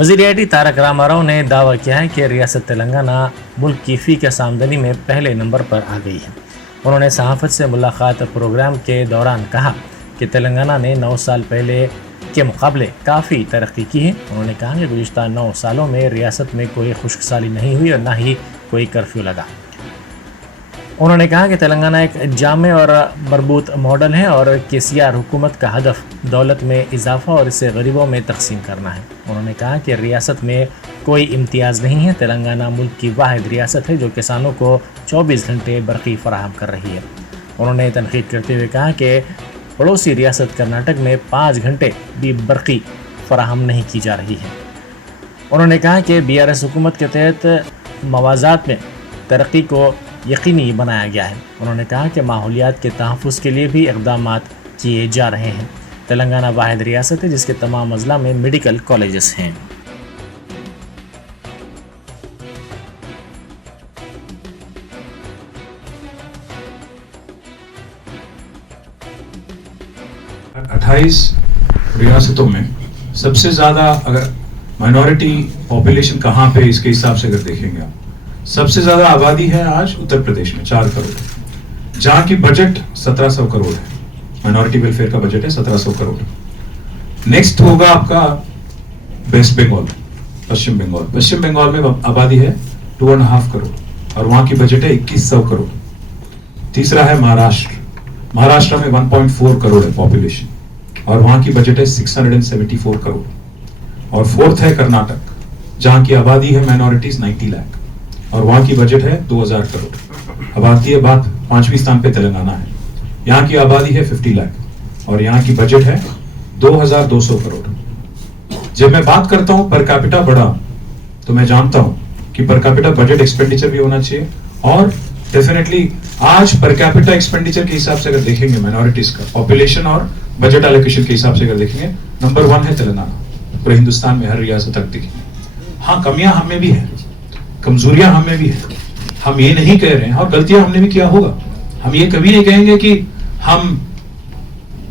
वज़ीर-ए-आज़म तारक रामाराव ने दावा किया है कि रियासत तेलंगाना मुल्क की फ़ी कैश आमदनी में पहले नंबर पर आ गई है। उन्होंने सहाफ़त से मुलाकात प्रोग्राम के दौरान कहा कि तेलंगाना ने 9 साल पहले के मुकाबले काफ़ी तरक्की की है। उन्होंने कहा कि गुज़िश्ता 9 सालों में रियासत में कोई खुशकसाली नहीं हुई और ना ही कोई कर्फ्यू लगा। उन्होंने कहा कि तेलंगाना एक जामे और मरबूत मॉडल है और केसीआर हुकूमत का हदफ दौलत में इजाफा और इसे गरीबों में तकसीम करना है। उन्होंने कहा कि रियासत में कोई इम्तियाज़ नहीं है। तेलंगाना मुल्क की वाहिद रियासत है जो किसानों को 24 घंटे बरक़ी फराहम कर रही है। उन्होंने तनक़ीद करते हुए कहा कि पड़ोसी रियासत कर्नाटक में 5 घंटे भी बरक़ी फराहम नहीं की जा रही है। उन्होंने कहा कि BRS हुकूमत के तहत मवाज़ात में तरक्की को यकीनी बनाया गया है। उन्होंने कहा कि माहौलियात के तहफ़्फ़ुज़ के लिए भी इक़दामात किए जा रहे हैं। तेलंगाना वाहिद रियासत है जिसके तमाम अज़ला में मेडिकल कॉलेजेस हैं। अट्ठाईस रियासतों में सबसे ज़्यादा अगर माइनॉरिटी पॉपुलेशन कहाँ पे इसके हिसाब से अगर देखेंगे आप, सबसे ज्यादा आबादी है आज उत्तर प्रदेश में 4 करोड़, जहां की बजट 1700 करोड़ है। माइनॉरिटी वेलफेयर का बजट है 1700 करोड़। नेक्स्ट होगा आपका वेस्ट बंगाल, पश्चिम बंगाल। पश्चिम बंगाल में आबादी है 2.5 करोड़ और वहां की बजट है 2100 करोड़। तीसरा है महाराष्ट्र। महाराष्ट्र में 1.4 करोड़ है पॉपुलेशन और वहां की बजट है 674 करोड़। और फोर्थ है कर्नाटक, जहां की आबादी है माइनॉरिटीज 90 लाख और वहां की बजट है 2000 करोड़। अब आती है बात 5वें स्थान पे तेलंगाना है। यहाँ की आबादी है 50 लाख और यहाँ की बजट है 2200 करोड़। जब मैं बात करता हूँ पर कैपिटा बढ़ा तो मैं जानता हूँ कि पर कैपिटा बजट एक्सपेंडिचर भी होना चाहिए और डेफिनेटली आज पर कैपिटा एक्सपेंडिचर के हिसाब से अगर देखेंगे माइनॉरिटीज का पॉपुलेशन और बजट एलोकेशन के हिसाब से अगर देखेंगे नंबर 1 है तेलंगाना। पूरे हिंदुस्तान में हर रियासत तक दिखेंगे। हाँ, कमियां हमें भी है, कमजोरियां हमें भी है। हम ये नहीं कह रहे हैं और गलतियां हमने भी किया होगा। हम ये कभी नहीं कहेंगे कि हम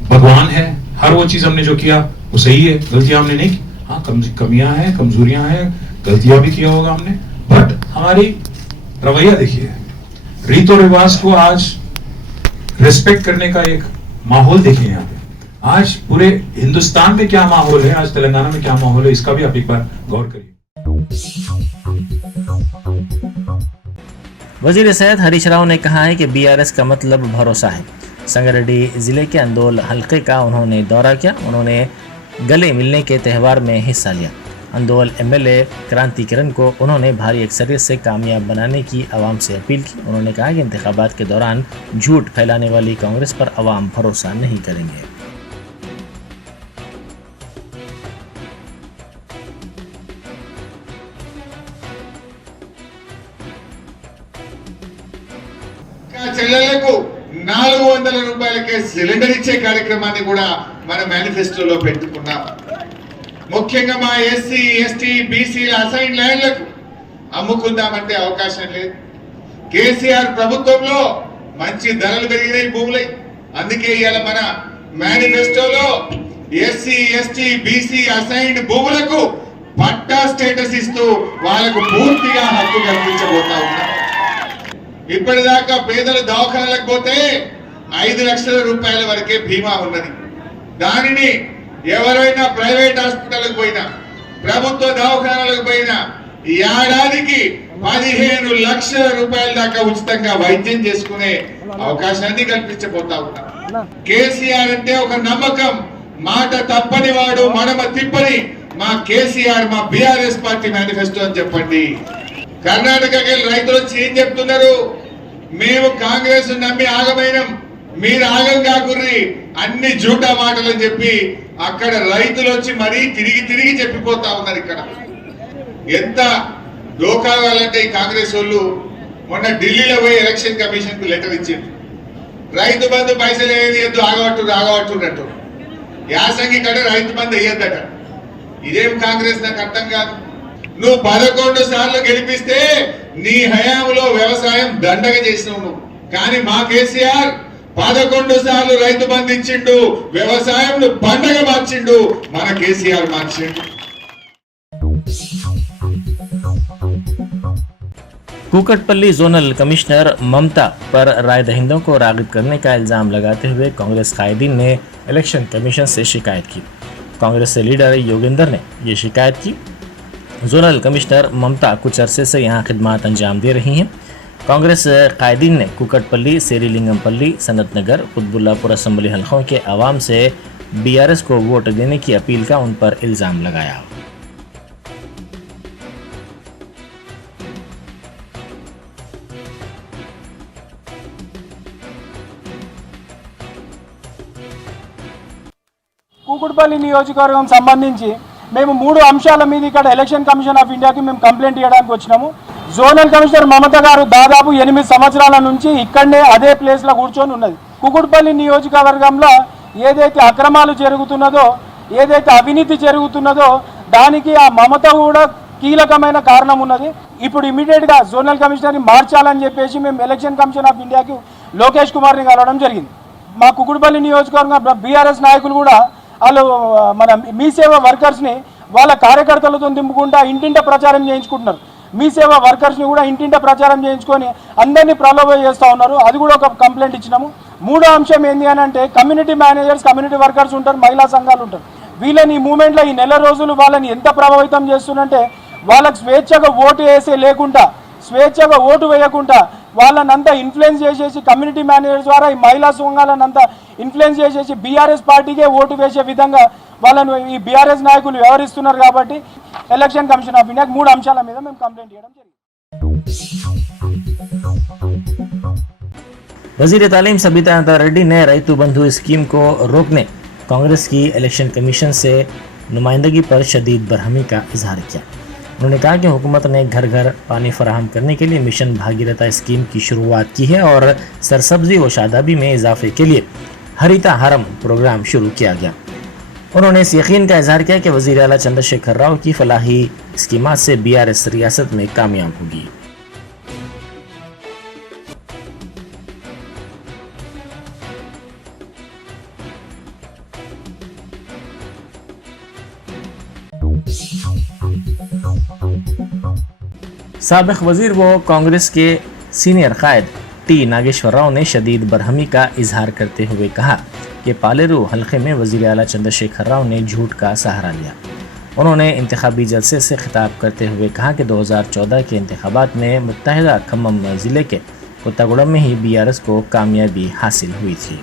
भगवान हैं, हर वो चीज हमने जो किया वो सही है, गलतियां हमने नहीं की। हाँ, कमियां हैं, कमजोरियां हैं, गलतियां भी किया होगा हमने, बट हमारी रवैया देखिए, रीत और रिवाज को आज रिस्पेक्ट करने का एक माहौल देखिए। यहाँ पे आज पूरे हिंदुस्तान में क्या माहौल है, आज तेलंगाना में क्या माहौल है, इसका भी आप एक बार गौर करिए। वज़ीर सेहत हरीश राव ने कहा है कि BRS का मतलब भरोसा है। संगारेड्डी ज़िले के अंदोल हल्के का उन्होंने दौरा किया। उन्होंने गले मिलने के त्यौहार में हिस्सा लिया। अंदोल MLA क्रांति किरण को उन्होंने भारी अक्सरियत से कामयाब बनाने की आवाम से अपील की। उन्होंने कहा कि इंतखाबात के दौरान झूठ फैलाने वाली कांग्रेस पर आवाम भरोसा नहीं करेंगे। చెల్లెలకు 400 రూపాయలకే సిలిండర్ ఇచ్చే కార్యక్రమాన్ని కూడా మన మేనిఫెస్టోలో పెట్టుకున్నాం. ముఖ్యంగా మా SC, ST, BCల అసైన్ ల్యాండ్లకు అమ్ముకుందామంటే అవకాశం లేదు. కేసీఆర్ ప్రభుత్వంలో మంచి ధరలు పెరిగినాయి భూములై. అందుకే ఇవాళ మన మేనిఫెస్టోలో SC, ST, BC అసైన్డ్ భూములకు పట్టా స్టేటస్ ఇస్తూ వాళ్ళకు పూర్తిగా హక్కు కల్పించబోతా ఉన్నాం. ఇప్పటిదాకా పేదలు దవాఖానాలకు పోతే 5 లక్షల రూపాయల వరకే బీమా ఉన్నది. దానిని ఎవరైనా ప్రైవేట్ హాస్పిటల్కి పోయినా ప్రభుత్వ దవాఖానాలకు పోయినా ఏడాదికి 15 లక్షల రూపాయల దాకా ఉచితంగా వైద్యం చేసుకునే అవకాశాన్ని కల్పించబోతా ఉన్నాం. కేసీఆర్ అంటే ఒక నమ్మకం, మాట తప్పని వాడు మడమ తిప్పని మా కేసీఆర్, మా BRS పార్టీ మేనిఫెస్టో అని చెప్పండి. కర్ణాటకకి రైతులు వచ్చి ఏం చెప్తున్నారు? మేము కాంగ్రెస్ నమ్మి ఆగమైనం, మీరు ఆగం కాకుర్రి, అన్ని జూటా మాటలు అని చెప్పి అక్కడ రైతులు వచ్చి మరీ తిరిగి చెప్పిపోతా ఉన్నారు. ఇక్కడ ఎంత లోకాలు వాళ్ళంటే ఈ కాంగ్రెస్ వాళ్ళు మొన్న ఢిల్లీలో పోయి ఎలక్షన్ కమిషన్ కు లెటర్ ఇచ్చింది. రైతు బంధు పైసలు ఏది ఎద్దు ఆగబట్టున్నట్టు యాసంగి కడ రైతు బంధు వేయద్దట. ఇదేం కాంగ్రెస్ నాకు అర్థం కాదు. నువ్వు 11 సార్లు గెలిపిస్తే నీ హయాంలో వ్యవసాయం దండగా చేసినావు నువ్వు. కానీ మా కేసీఆర్ 11 సార్లు రైతు బంధు ఇచ్చిండు, వ్యవసాయం పండగ మార్చిండు, మన కేసీఆర్ మార్చిండు. कुकटपल्ली जोनल कमिश्नर ममता पर राय दहिंदों को रागिब करने का इल्ज़ाम लगाते हुए कांग्रेस कायदीन ने इलेक्शन कमीशन से शिकायत की। कांग्रेस से लीडर योगेंद्र ने ये शिकायत की। जोनल कमिश्नर ममता कुछ अरसे से यहाँ खिदमात अंजाम दे रही हैं। कांग्रेस कायदीन ने कुकटपल्ली, सेरीलिंगमपल्ली, सनत नगर, कुतबुल्लापुर असम्बली हल्कों के आवाम से बीआरएस को वोट देने की अपील का उन पर इल्ज़ाम लगाया। కూకుడుపల్లి నియోజకవర్గం సంబంధించి మేము 3 అంశాల మీద ఇక్కడ ఎలక్షన్ కమిషన్ ఆఫ్ ఇండియాకి మేము కంప్లైంట్ ఇవ్వడానికి వచ్చినాము. జోనల్ కమిషనర్ మమత గారు దాదాపు 8 సంవత్సరాల నుంచి ఇక్కడనే అదే ప్లేస్లో కూర్చొని ఉన్నది. కూకుడుపల్లి నియోజకవర్గంలో ఏదైతే అక్రమాలు జరుగుతున్నదో, ఏదైతే అవినీతి జరుగుతున్నదో దానికి ఆ మమత కూడా కీలకమైన కారణం ఉన్నది. ఇప్పుడు ఇమీడియట్గా జోనల్ కమిషనర్ని మార్చాలని చెప్పేసి మేము ఎలక్షన్ కమిషన్ ఆఫ్ ఇండియాకి లోకేష్ కుమార్ని కలవడం జరిగింది. మా కూకుడుపల్లి నియోజకవర్గం బీఆర్ఎస్ నాయకులు కూడా వాళ్ళు మన మీ సేవ వర్కర్స్ని వాళ్ళ కార్యకర్తలతో దింపుకుంటా ఇంటింట ప్రచారం చేయించుకుంటున్నారు. మీ సేవ వర్కర్స్ని కూడా ఇంటింట ప్రచారం చేయించుకొని అందరినీ ప్రలోభ చేస్తూ ఉన్నారు. అది కూడా ఒక కంప్లైంట్ ఇచ్చినాము. 3వ అంశం ఏంటి అని అంటే కమ్యూనిటీ మేనేజర్స్, కమ్యూనిటీ వర్కర్స్ ఉంటారు, మహిళా సంఘాలు ఉంటారు. వీళ్ళని ఈ మూమెంట్లో ఈ నెల రోజులు వాళ్ళని ఎంత ప్రభావితం చేస్తుందంటే వాళ్ళకి స్వేచ్ఛగా ఓటు వేసే లేకుండా, స్వేచ్ఛగా ఓటు వేయకుండా వాళ్ళనంతా ఇన్ఫ్లుయెన్స్ చేసేసి కమ్యూనిటీ మేనేజర్స్ ద్వారా ఈ మహిళా సంఘాలనంతా ఇన్ఫ్లుయెన్స్ చేసేసి బీఆర్ఎస్ పార్టీకే ఓటు వేసే విధంగా వాళ్ళను ఈ బీఆర్ఎస్ నాయకులు వ్యవహరిస్తున్నారు. కాబట్టి ఎలక్షన్ కమిషన్ ఆఫ్ ఇండియాకి 3 అంశాల మీద మేము కంప్లైంట్ చేయడం జరిగింది. वजीर तालीम सबिता रेड्डी ने रैतु बंधु स्कीम को रोकने कांग्रेस की इलेक्शन कमीशन से नुमाइंदगी पर शदीद बरहमी का इजहार किया। उन्होंने कहा कि हुकूमत ने घर घर पानी फराहम करने के लिए मिशन भागीरथ स्कीम की शुरुआत की है और सरसब्जी व शादाबी में इजाफे के लिए हरिता हरम प्रोग्राम शुरू किया गया। उन्होंने इस यकीन का इजहार किया कि वज़ीर आला चंद्रशेखर राव की फलाही स्कीमात से बीआरएस रियासत में कामयाब होगी। साबिक वजीर व कांग्रेस के सीनियर कायद टी नागेश्वर राव ने शदीद बरहमी का इजहार करते हुए कहा कि पालेरू हल्के में वज़ीर आला चंद्रशेखर राव ने झूठ का सहारा लिया। उन्होंने इंतखाबी जलसे से खिताब करते हुए कहा कि 2014 के इंतखाबात में मुत्तहिदा खम्मम ज़िले के कोत्तागुड़म में ही बीआरएस को कामयाबी हासिल हुई थी।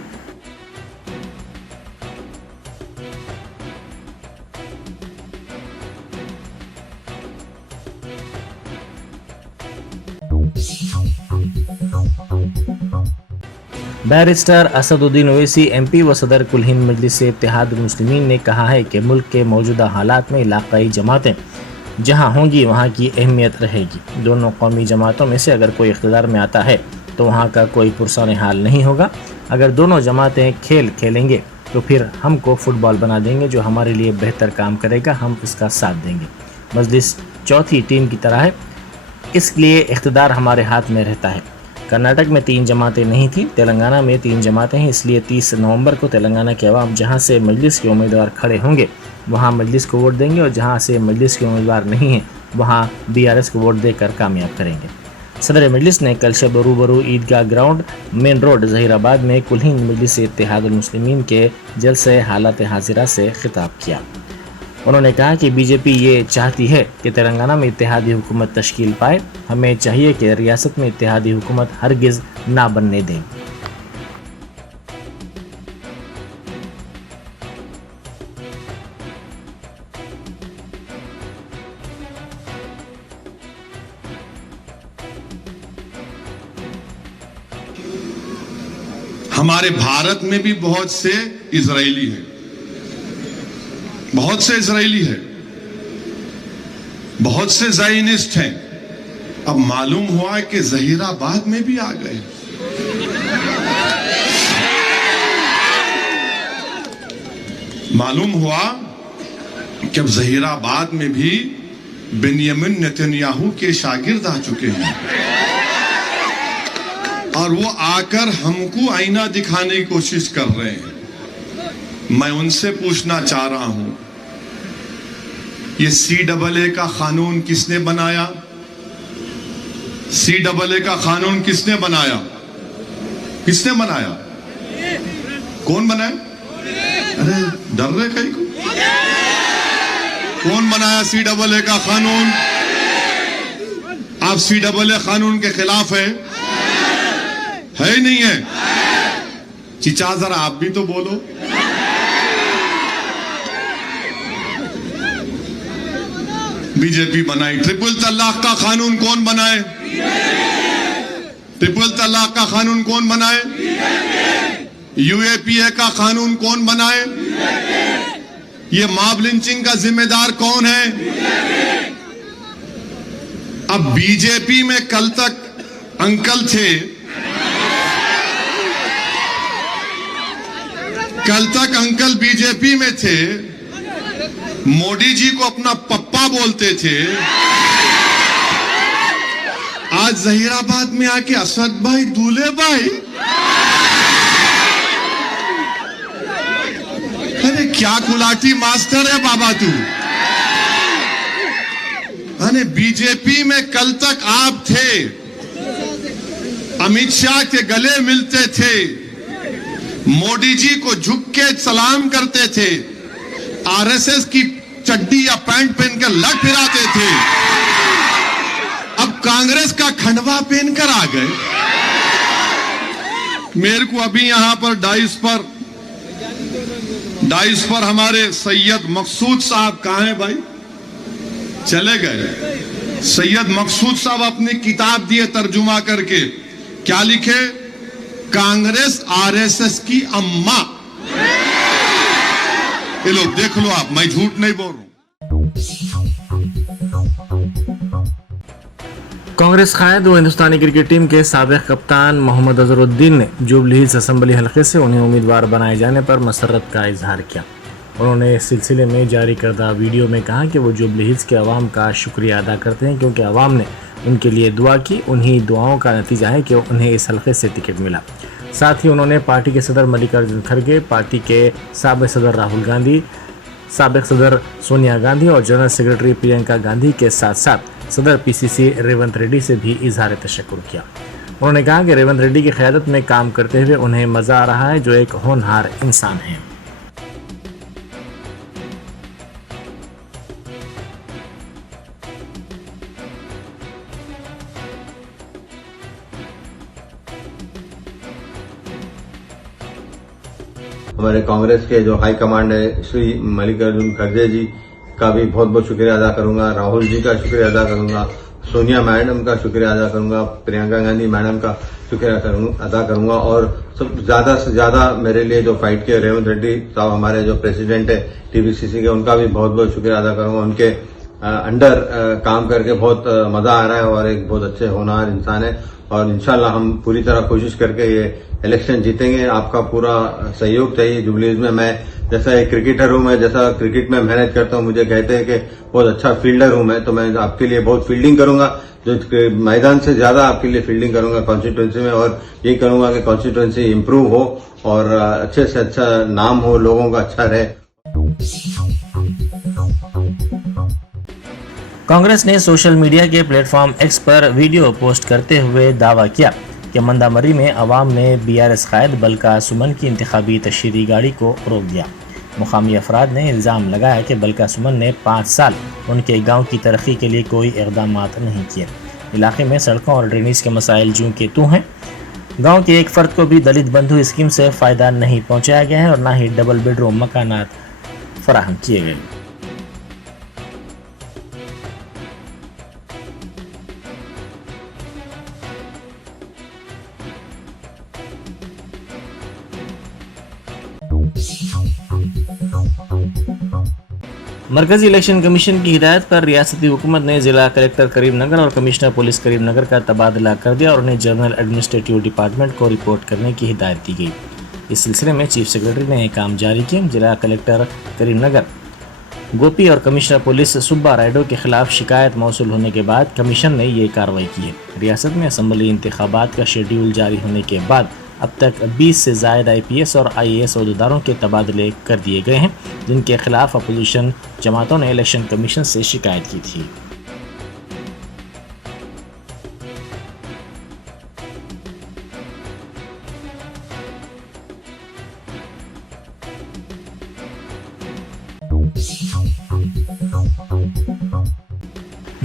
बैरिस्टर असदुद्दीन ओवैसी एमपी व सदर कुल हिंद मजलिस इत्तेहादुल मुस्लिमीन ने कहा है कि मुल्क के मौजूदा हालात में इलाकाई जमातें जहां होंगी वहां की अहमियत रहेगी। दोनों कौमी जमातों में से अगर कोई इख्तिदार में आता है तो वहां का कोई पुरसान हाल नहीं होगा। अगर दोनों जमातें खेल खेलेंगे तो फिर हमको फुटबॉल बना देंगे, जो हमारे लिए बेहतर काम करेगा, हम इसका साथ देंगे। मजलिस चौथी टीम की तरह है, इसलिए इख्तिदार हमारे हाथ में रहता है। कर्नाटक में 3 जमातें नहीं थी, तेलंगाना में 3 जमातें हैं, इसलिए 30 नवंबर को तेलंगाना के अवाम जहां से मजलिस के उम्मीदवार खड़े होंगे वहां मजलिस को वोट देंगे और जहां से मजलिस के उम्मीदवार नहीं हैं वहां बीआरएस को वोट देकर कामयाब करेंगे। सदर मजलिस ने कल शब रूबरू ईदगाह ग्राउंड मेन रोड ज़हीराबाद में कुल हिंद मजलिस इत्तेहादुल मुस्लिमीन के जलसे हालत हाजिरा से खिताब किया। उन्होंने कहा कि बीजेपी ये चाहती है कि तेलंगाना में इत्तेहादी हुकूमत तश्कील पाए। हमें चाहिए कि रियासत में इत्तेहादी हुकूमत हरगिज़ ना बनने दें। हमारे भारत में भी बहुत से इजरायली हैं, बहुत से इजरायली हैं, बहुत से ज़ायनिस्ट हैं। अब मालूम हुआ कि ज़हीराबाद में भी आ गए। मालूम हुआ कि अब ज़हीराबाद में भी बेंयामिन नेतन्याहू के शागिर्द आ चुके हैं और वो आकर हमको आईना दिखाने की कोशिश कर रहे हैं। मैं उनसे पूछना चाह रहा हूं, ये CAA का कानून किसने बनाया? CAA का कानून किसने बनाया? किसने बनाया? कौन बनाया? अरे डर रहे कहीं को? कौन बनाया CAA का कानून? आप CAA कानून के खिलाफ है ही नहीं है? चिचा जरा आप भी तो बोलो। बीजेपी बनाई। ट्रिपल तलाक का कानून कौन बनाए? ट्रिपल तलाक का कानून कौन बनाए? UAPA का कानून कौन बनाए? ये मॉब लिंचिंग का जिम्मेदार कौन है? अब बीजेपी में कल तक अंकल थे, कल तक अंकल बीजेपी में थे, मोदी जी को अपना पप्पा बोलते थे, आज जहीराबाद में आके असद भाई, दूल्हे भाई, अरे क्या गुलाटी मास्टर है बाबा तू। अरे बीजेपी में कल तक आप थे, अमित शाह के गले मिलते थे, मोदी जी को झुक के सलाम करते थे, RSS की चड्डी या पैंट पहनकर लट फिराते थे, अब कांग्रेस का खंडवा पहनकर आ गए। मेरे को अभी यहां पर डाइस पर हमारे सैयद मकसूद साहब कहां हैं भाई? चले गए। सैयद मकसूद साहब अपनी किताब दिए तर्जुमा करके, क्या लिखे? कांग्रेस RSS की अम्मा। ये लो देख लो आप, मैं झूठ नहीं बोल रहा हूं। कांग्रेस कायद व हिंदुस्तानी क्रिकेट टीम के साबिक कप्तान मोहम्मद अजहरुद्दीन ने जुबली हिल्स असेंबली हलके से उन्हें उम्मीदवार बनाए जाने पर मसर्रत का इजहार किया। उन्होंने इस सिलसिले में जारी करदा वीडियो में कहा कि वो जुबली हिल्स के अवाम का शुक्रिया अदा करते हैं क्योंकि अवाम ने उनके लिए दुआ की। उन्हीं दुआओं का नतीजा है कि उन्हें इस हलके से टिकट मिला। साथ ही उन्होंने पार्टी के सदर मल्लिकार्जुन खड़गे, पार्टी के साबिक सदर राहुल गांधी, साबिक सदर सोनिया गांधी और जनरल सेक्रेटरी प्रियंका गांधी के साथ साथ सदर PCC रेवंत रेड्डी से भी इजहार तशक्कुर किया। उन्होंने कहा कि रेवंत रेड्डी की क़यादत में काम करते हुए उन्हें मज़ा आ रहा है, जो एक होनहार इंसान है। हमारे कांग्रेस के जो हाई कमांड है श्री मल्लिकार्जुन खड़गे जी का भी बहुत बहुत शुक्रिया अदा करूंगा, राहुल जी का शुक्रिया अदा करूंगा, सोनिया मैडम का शुक्रिया अदा करूंगा, प्रियंका गांधी मैडम का शुक्रिया अदा करूंगा और सब ज्यादा से ज्यादा मेरे लिए जो फाइट किए रेवंत रेड्डी साहब हमारे जो प्रेसिडेंट है TPCC के, उनका भी बहुत बहुत शुक्रिया अदा करूंगा। उनके अंडर काम करके बहुत मजा आ रहा है और एक बहुत अच्छे होनहार इंसान है और इंशाल्लाह हम पूरी तरह कोशिश करके ये इलेक्शन जीतेंगे। आपका पूरा सहयोग चाहिए जुबली हिल्स में। मैं जैसा एक क्रिकेटर हूं, मैं जैसा क्रिकेट में मेहनत करता हूं, मुझे कहते हैं कि बहुत अच्छा फील्डर हूं मैं, तो मैं आपके लिए बहुत फील्डिंग करूंगा, जो मैदान से ज्यादा आपके लिए फील्डिंग करूंगा कॉन्स्टिट्यूंसी में और ये करूंगा कि कॉन्स्टिट्यूंसी इंप्रूव हो और अच्छे से अच्छा नाम हो, लोगों का अच्छा रहे। कांग्रेस ने सोशल मीडिया के प्लेटफॉर्म X पर वीडियो पोस्ट करते हुए दावा किया कि मंदामरी में अवाम ने BRS कायद बलका सुमन की इंतखाबी तशहीरी गाड़ी को रोक दिया। मुकामी अफराद ने इल्ज़ाम लगाया कि बलका सुमन ने 5 साल उनके गांव की तरक्की के लिए कोई इक़दाम नहीं किए। इलाके में सड़कों और ड्रेनेज के मसाइल जूं के तू हैं। गांव के एक फ़र्द को भी दलित बंधु स्कीम से फ़ायदा नहीं पहुँचाया गया है और न ही डबल बेडरूम मकानात फराहम किए गए। मरकजी इलेक्शन कमीशन की हिदायत पर रियासती हुकूमत ने जिला कलेक्टर करीमनगर और कमिश्नर पुलिस करीमनगर का तबादला कर दिया और उन्हें जनरल एडमिनिस्ट्रेटिव डिपार्टमेंट को रिपोर्ट करने की हिदायत दी गई। इस सिलसिले में चीफ सेक्रेटरी ने एक काम जारी किया। जिला कलेक्टर करीमनगर गोपी और कमिश्नर पुलिस सुब्बा रायडो के खिलाफ शिकायत मौसूल होने के बाद कमीशन ने ये कार्रवाई की है। रियासत में असम्बली इंतखाबात का शेड्यूल जारी होने के बाद अब तक 20 से ज़ायद IPS और IAS अहदेदारों के तबादले कर दिए गए हैं, जिनके खिलाफ अपोजिशन जमातों ने इलेक्शन कमीशन से शिकायत की थी।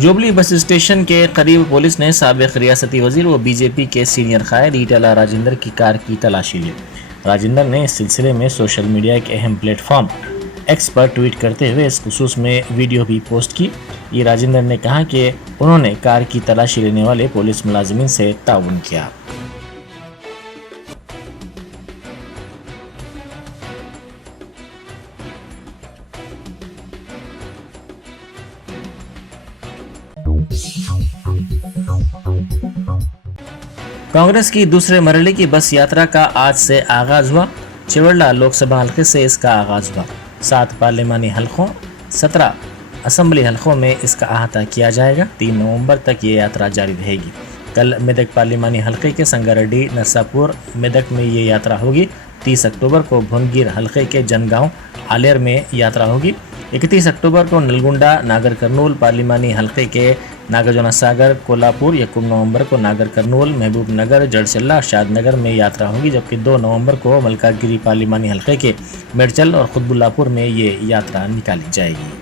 जोबली बस स्टेशन के करीब पुलिस ने साबिक रियासती वजीर व बीजेपी के सीनियर कायद ईटाला राजेंद्र की कार की तलाशी ली। राजेंद्र ने इस सिलसिले में सोशल मीडिया के अहम प्लेटफॉर्म एक्स पर ट्वीट करते हुए इस खुसूस में वीडियो भी पोस्ट की। ये राजेंद्र ने कहा कि उन्होंने कार की तलाशी लेने वाले पुलिस मुलाजिमीन से ताउन किया। कांग्रेस की दूसरे मरहले की बस यात्रा का आज से आगाज हुआ। चिवड़ला लोकसभा हल्के से इसका आगाज हुआ। 7 पार्लिमानी हलकों 17 असम्बली हलकों में इसका अहाता किया जाएगा। 3 नवंबर तक ये यात्रा जारी रहेगी। कल मेदक पार्लिमानी हलके के संगारेड्डी नरसापुर मेदक में ये यात्रा होगी। 30 अक्टूबर को भुवनगिर हलके के जनगांव आलेर में यात्रा होगी। 31 अक्टूबर को नलगुंडा नागर कर्नूल पार्लिमानी हलके के नागार्जुन सागर कोल्हापुर। 1 नवंबर को नागर कर्नूल महबूब नगर जड़चल्ला शादनगर में यात्रा होगी, जबकि 2 नवंबर को मलकागिरी पार्लिमानी हलके के मेडचल और खुतबुल्लापुर में ये यात्रा निकाली जाएगी।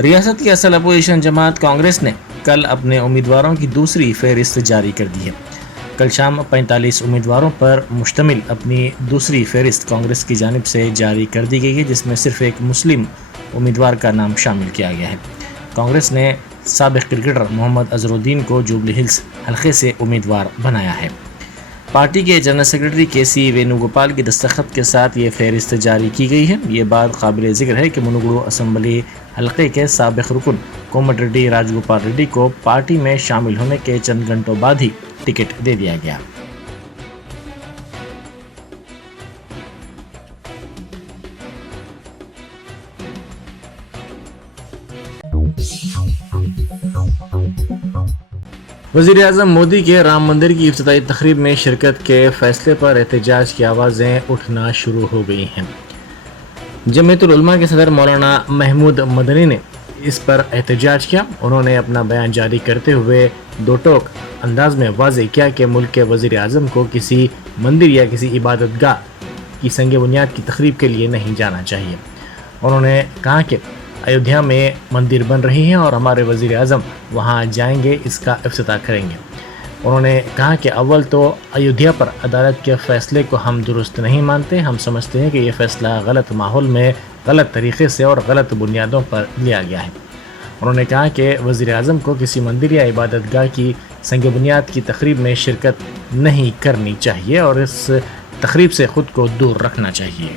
रियासत की असल अपोजिशन जमात कांग्रेस ने कल अपने उम्मीदवारों की दूसरी फहरिस्त जारी कर दी है। कल शाम 45 उम्मीदवारों पर मुश्तमिल अपनी दूसरी फहरिस्त कांग्रेस की जानिब से जारी कर दी गई है, जिसमें सिर्फ एक मुस्लिम उम्मीदवार का नाम शामिल किया गया है। कांग्रेस ने साबिक क्रिकेटर मोहम्मद अजहरुद्दीन को जुबली हिल्स हल्के से उम्मीदवार बनाया है। पार्टी के जनरल सेक्रेटरी के.सी. वेणुगोपाल की दस्तखत के साथ ये फहरिस्त जारी की गई है। ये बात काबिल ज़िक्र है कि मुनुगुडु असम्बली हल्के के साबिक रुकन कोमटिरेड्डी राजगोपाल रेड्डी को पार्टी में शामिल होने के चंद घंटों बाद ही टिकट दे दिया गया। वज़ीर-ए-आज़म मोदी के राम मंदिर की इफ्तिताई तकरीब में शिरकत के फैसले पर एहतजाज की आवाज़ें उठना शुरू हो गई हैं। जमीयतुल उलमा के सदर मौलाना महमूद मदनी ने इस पर एहतजाज किया। उन्होंने अपना बयान जारी करते हुए दो टोक अंदाज में वाज़ेह किया कि मुल्क के वज़ीर-ए-आज़म को किसी मंदिर या किसी इबादतगाह की संग बुनियाद की तकरीब के लिए नहीं जाना चाहिए। उन्होंने कहा कि अयोध्या में मंदिर बन रही हैं और हमारे वज़ीर-ए-आज़म वहाँ जाएंगे, इसका इफ्तिताह करेंगे। उन्होंने कहा कि अव्वल तो अयोध्या पर अदालत के फ़ैसले को हम दुरुस्त नहीं मानते। हम समझते हैं कि ये फ़ैसला गलत माहौल में गलत तरीक़े से और गलत बुनियादों पर लिया गया है। उन्होंने कहा कि वज़ीर-ए-आज़म को किसी मंदिर या इबादतगाह की संग बुनियाद की तकरीब में शिरकत नहीं करनी चाहिए और इस तकरीब से ख़ुद को दूर रखना चाहिए।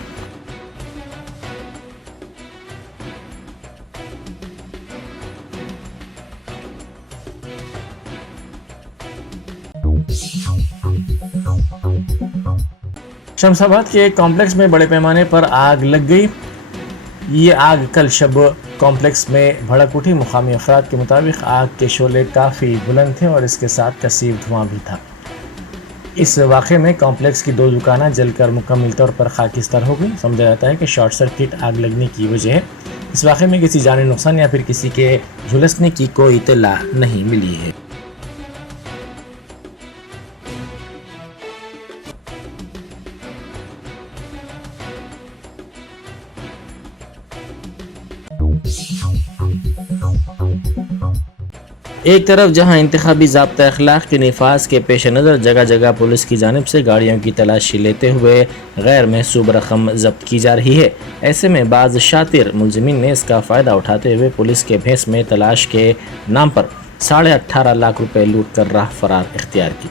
शमशाबाद के एक कॉम्प्लेक्स में बड़े पैमाने पर आग लग गई। ये आग कल शब कॉम्प्लेक्स में भड़क उठी। मुकामी अफराद के मुताबिक आग के शोले काफ़ी बुलंद थे और इसके साथ कसीब धुआं भी था। इस वाक़े में कॉम्प्लेक्स की 2 दुकानें जलकर मुकम्मल तौर पर खाकिस्तार हो गई। समझा जाता है कि शॉर्ट सर्किट आग लगने की वजह है। इस वाक़े में किसी जानी नुकसान या फिर किसी के झुलसने की कोई इत्तला नहीं मिली है। एक तरफ जहां इंतखाबी ज़ाब्ता अखलाक के निफाज के पेश नज़र जगह जगह पुलिस की जानिब से गाड़ियों की तलाशी लेते हुए गैर महसूब रकम जब्त की जा रही है, ऐसे में बाज़ शातिर मुलजिमीन ने इसका फ़ायदा उठाते हुए पुलिस के भेस में तलाश के नाम पर 18.5 लाख रुपए लूट कर राह फरार इख्तियार की।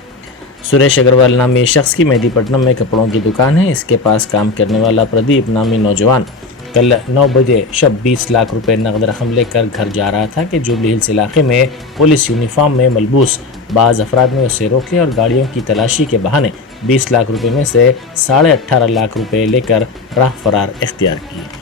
सुरेश अग्रवाल नामी शख्स की मेहदीपट्टनम में कपड़ों की दुकान है। इसके पास काम करने वाला प्रदीप नामी नौजवान कल 9 बजे शब 20 लाख रुपए नकद रकम लेकर घर जा रहा था कि जुबली हिल्स इलाके में पुलिस यूनिफॉर्म में मलबूस बाज़ अफराद ने उसे रोक लिया और गाड़ियों की तलाशी के बहाने 20 लाख रुपए में से 18.5 लाख रुपए लेकर राह फरार इख्तियार किए।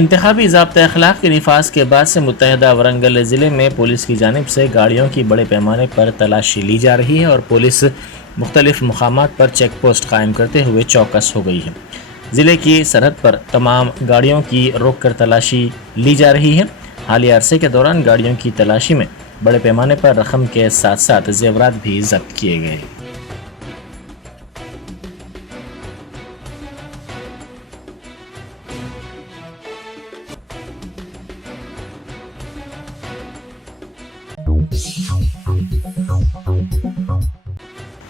इंतखाबी ज़ाब्ता अखलाक के निफाज के बाद से मुत्तहिदा वरंगल ज़िले में पुलिस की जानिब से गाड़ियों की बड़े पैमाने पर तलाशी ली जा रही है और पुलिस मुख्तलिफ मुकामात पर चेक पोस्ट कायम करते हुए चौकस हो गई है। ज़िले की सरहद पर तमाम गाड़ियों की रोक कर तलाशी ली जा रही है। हालिया अरसे के दौरान गाड़ियों की तलाशी में बड़े पैमाने पर रकम के साथ साथ जेवरात भी जब्त किए गए।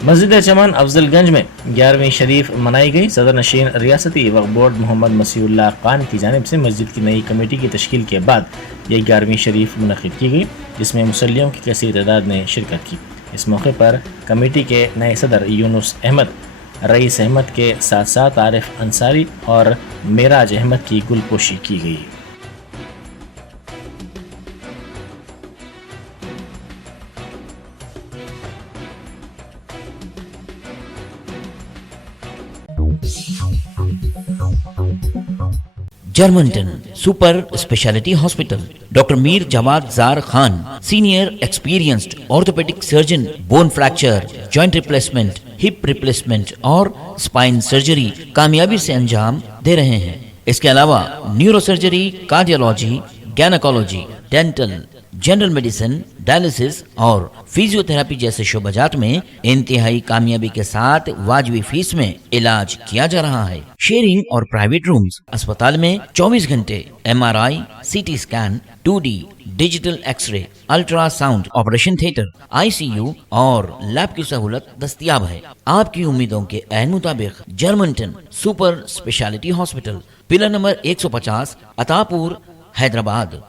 मस्जिद चमन अफजलगंज में 11वीं शरीफ मनाई गई। सदर नशीन रियासती वक्फ बोर्ड मोहम्मद मसीउल्लाह खान की जानिब से मस्जिद की नई कमेटी की तश्कील के बाद ये 11वीं शरीफ मुनक़िद की गई, जिसमें मुसल्लियों की कसीर तादाद ने शिरकत की। इस मौके पर कमेटी के नए सदर यूनुस अहमद, रईस अहमद के साथ साथ आरिफ अंसारी और मेराज अहमद की गुलपोशी की गई। जर्मनटन super speciality hospital, doctor Mir Jawad Jar Khan, senior experienced orthopaedic surgeon, bone fracture, joint replacement, hip replacement और स्पाइन सर्जरी कामयाबी से अंजाम दे रहे हैं। इसके अलावा neuro surgery, cardiology, gynaecology, dental, general medicine, dialysis और फिजियोथेरेपी जैसे शोबाजात में इंतहाई कामयाबी के साथ वाजबी फीस में इलाज किया जा रहा है। शेयरिंग और प्राइवेट रूम्स, अस्पताल में 24 घंटे MRI, CT scan, 2D digital x-ray, ultrasound, operation theatre, ICU और लैब की सहूलत दस्तयाब है। आपकी उम्मीदों के ऐन मुताबिक Germanten super speciality hospital, pillar number 150, Attapur, Hyderabad.